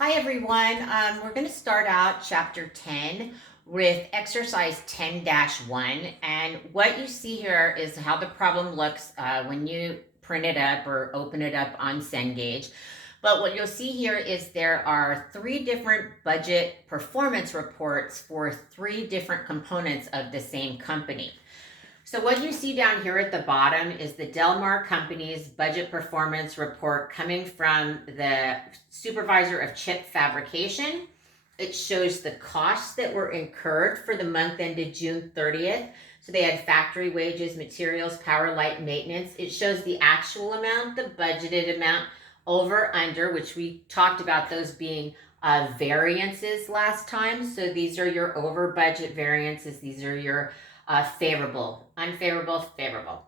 Hi everyone. We're going to start out chapter 10 with exercise 10-1. And what you see here is how the problem looks when you print it up or open it up on Cengage. But what you'll see here is there are three different budget performance reports for three different components of the same company. So what you see down here at the bottom is the Del Mar Company's budget performance report coming from the supervisor of chip fabrication. It shows the costs that were incurred for the month ended June 30th. So they had factory wages, materials, power, light, maintenance. It shows the actual amount, the budgeted amount, over, under, which we talked about those being variances last time. So these are your over budget variances. These are your favorable, unfavorable, favorable.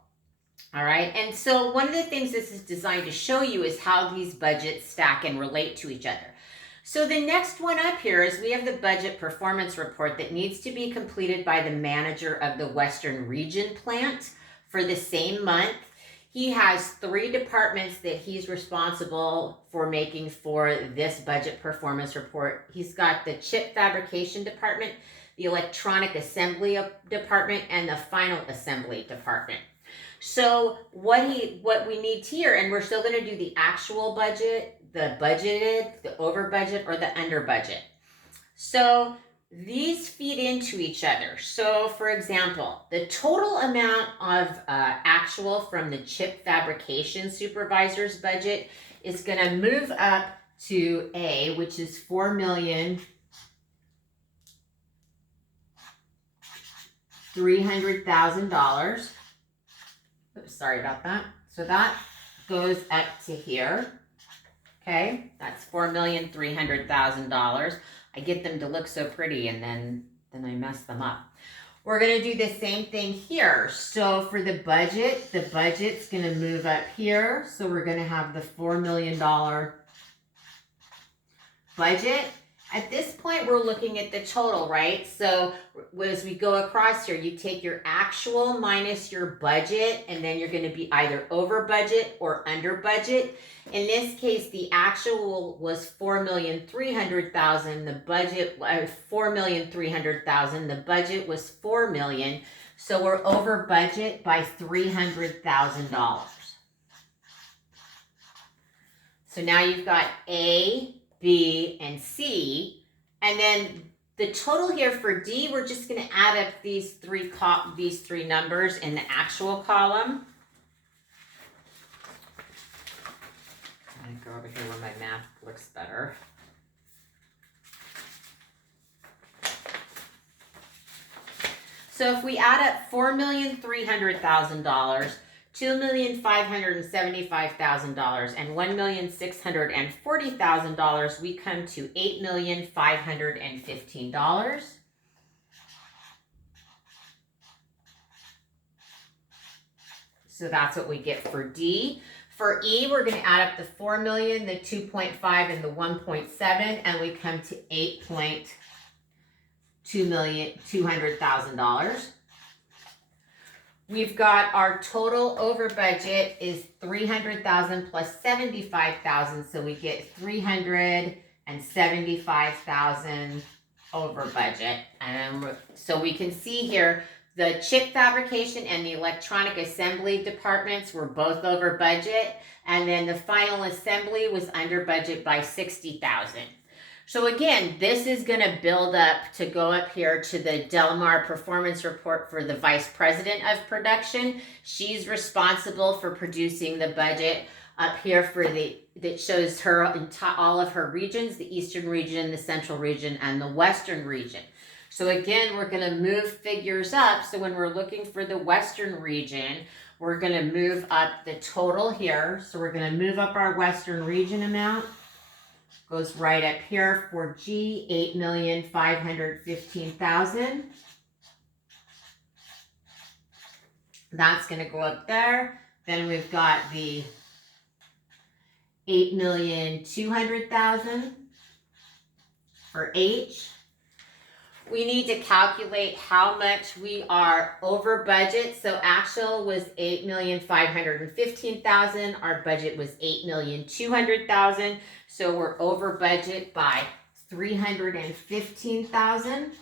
All right. And so one of the things this is designed to show you is how these budgets stack and relate to each other. So the next one up here is we have the budget performance report that needs to be completed by the manager of the Western Region plant for the same month. He has three departments that he's responsible for making for this budget performance report. He's got the chip fabrication department, the electronic assembly department, and the final assembly department. So what we need here, and we're still going to do the actual budget, the budgeted, the over budget, or the under budget. So these feed into each other. So for example, the total amount of actual from the chip fabrication supervisor's budget is going to move up to A, which is $4,300,000. Oops, sorry about that. So that goes up to here. Okay, that's $4,300,000. I get them to look so pretty and then I mess them up. We're going to do the same thing here. So for the budget's going to move up here. So we're going to have the $4 million budget. At this point, we're looking at the total, right? So as we go across here, you take your actual minus your budget, and then you're going to be either over budget or under budget. In this case, the actual was $4,300,000. The budget $4,300,000. The budget was $4 million. So we're over budget by $300,000. So now you've got A, B, and C, and then the total here for D, we're just going to add up these three numbers in the actual column. I'm going to go over here where my math looks better. So if we add up $4,300,000, $2,575,000, and $1,640,000, we come to $8,515. So that's what we get for D. For E, we're going to add up the 4 million, the 2.5, and the 1.7, and we come to $8,200,000. We've got our total over budget is $300,000 plus $75,000, so we get $375,000 over budget. And so we can see here the chip fabrication and the electronic assembly departments were both over budget, and then the final assembly was under budget by $60,000. So again, this is going to build up to go up here to the Del Mar performance report for the vice president of production. She's responsible for producing the budget up here for that shows her all of her regions, the Eastern region, the Central region, and the Western region. So again, we're going to move figures up. So when we're looking for the Western region, we're going to move up the total here. So we're going to move up our Western region amount. Goes right up here for G, $8,515,000. That's going to go up there. Then we've got the $8,200,000 for H. we need to calculate how much we are over budget. So actual was 8,515,000. Our budget was 8,200,000. So we're over budget by 315,000.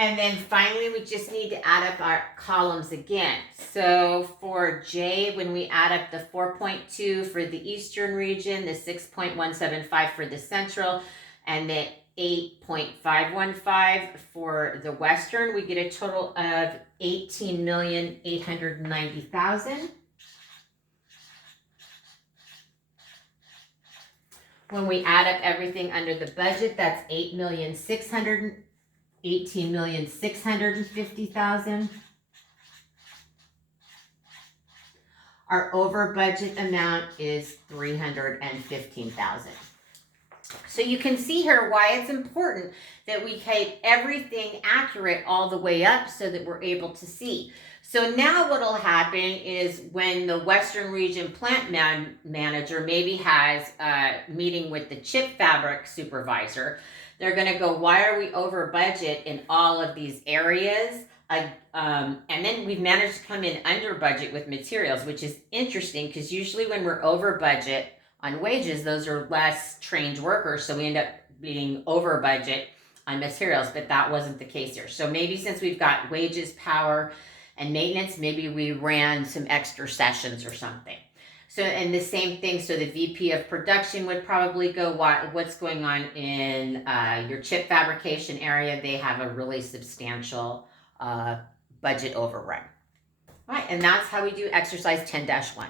And then finally, we just need to add up our columns again. So for J, when we add up the 4.2 for the eastern region, the 6.175 for the central, and the 8.515 for the western, we get a total of 18,890,000. When we add up everything under the budget, that's 18,650,000. Our over budget amount is 315,000. So you can see here why it's important that we keep everything accurate all the way up so that we're able to see. So now what will happen is when the Western Region plant manager maybe has a meeting with the chip fabric supervisor, they're going to go, why are we over budget in all of these areas? And then we've managed to come in under budget with materials, which is interesting because usually when we're over budget on wages, those are less trained workers. So we end up being over budget on materials, but that wasn't the case here. So maybe since we've got wages, power, and maintenance, maybe we ran some extra sessions or something. So, and the same thing, so the VP of production would probably go, what's going on in your chip fabrication area? They have a really substantial budget overrun. All right, and that's how we do exercise 10-1.